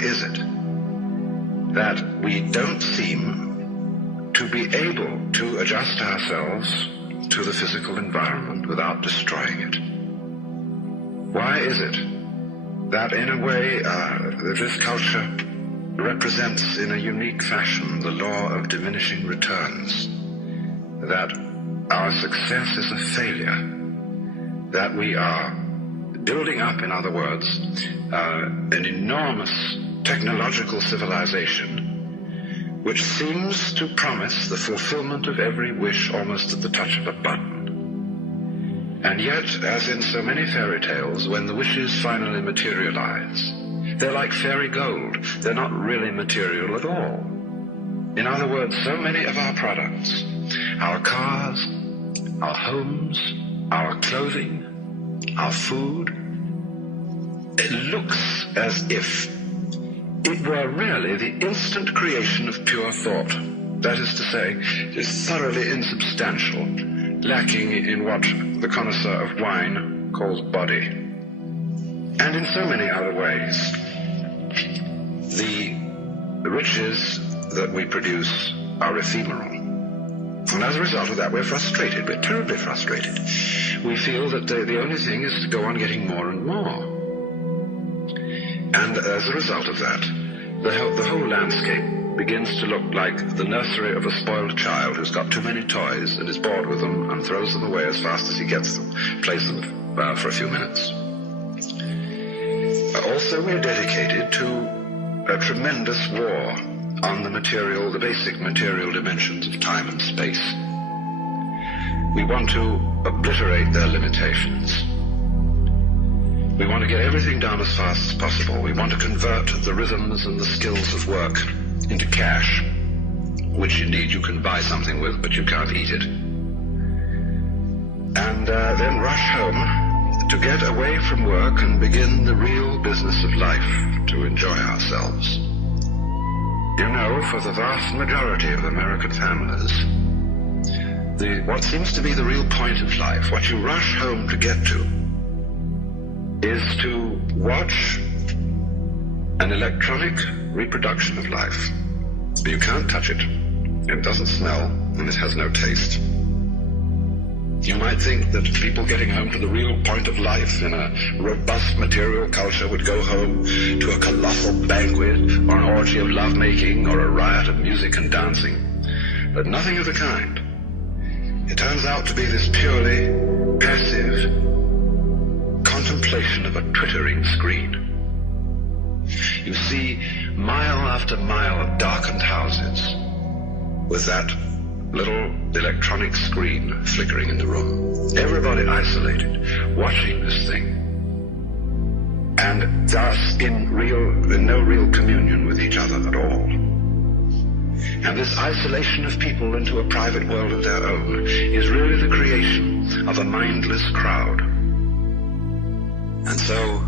is it that we don't seem to be able to adjust ourselves to the physical environment without destroying it? Why is it that in a way that this culture represents in a unique fashion the law of diminishing returns, that our success is a failure, that we are building up, in other words, an enormous technological civilization which seems to promise the fulfillment of every wish almost at the touch of a button. And yet, as in so many fairy tales, when the wishes finally materialize, they're like fairy gold. They're not really material at all. In other words, so many of our products, our cars, our homes, our clothing, our food, it looks as if it were really the instant creation of pure thought. That is to say, it is thoroughly insubstantial, lacking in what the connoisseur of wine calls body. And in so many other ways, the riches that we produce are ephemeral. And as a result of that, we're frustrated. We're terribly frustrated. We feel that the only thing is to go on getting more and more. And as a result of that, the whole landscape begins to look like the nursery of a spoiled child who's got too many toys and is bored with them and throws them away as fast as he gets them, plays them for a few minutes. Also, we're dedicated to a tremendous war on the basic material dimensions of time and space. We want to obliterate their limitations. We want to get everything done as fast as possible. We want to convert the rhythms and the skills of work into cash, which indeed you can buy something with, but you can't eat it. And then rush home to get away from work and begin the real business of life, to enjoy ourselves. You know, for the vast majority of American families, what seems to be the real point of life, what you rush home to get to, is to watch an electronic reproduction of life. You can't touch it. It doesn't smell, and it has no taste. You might think that people getting home to the real point of life in a robust material culture would go home to a colossal banquet or an orgy of lovemaking or a riot of music and dancing. But nothing of the kind. It turns out to be this purely passive contemplation of a twittering screen. You see mile after mile of darkened houses with that little electronic screen flickering in the room. Everybody isolated, watching this thing, and thus in no real communion with each other at all. And this isolation of people into a private world of their own is really the creation of a mindless crowd. And so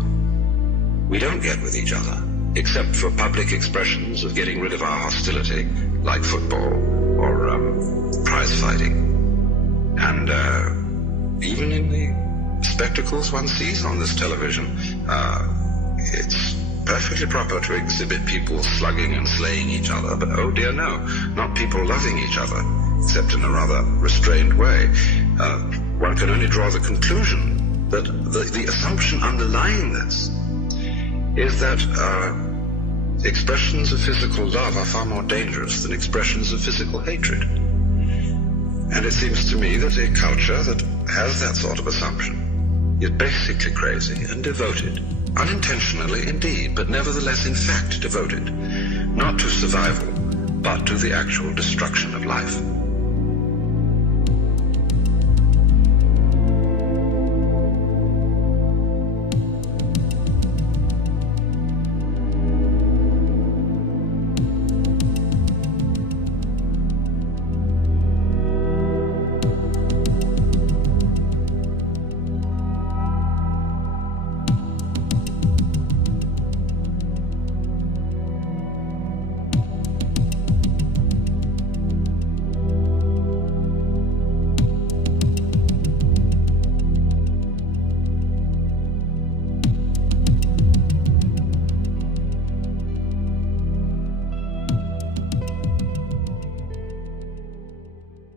we don't get with each other, except for public expressions of getting rid of our hostility, like football or prize fighting. And even in the spectacles one sees on this television, it's perfectly proper to exhibit people slugging and slaying each other, but oh dear no, not people loving each other, except in a rather restrained way. One can only draw the conclusion that the assumption underlying this is that expressions of physical love are far more dangerous than expressions of physical hatred. And it seems to me that a culture that has that sort of assumption is basically crazy and devoted, unintentionally indeed, but nevertheless in fact devoted, not to survival, but to the actual destruction of life.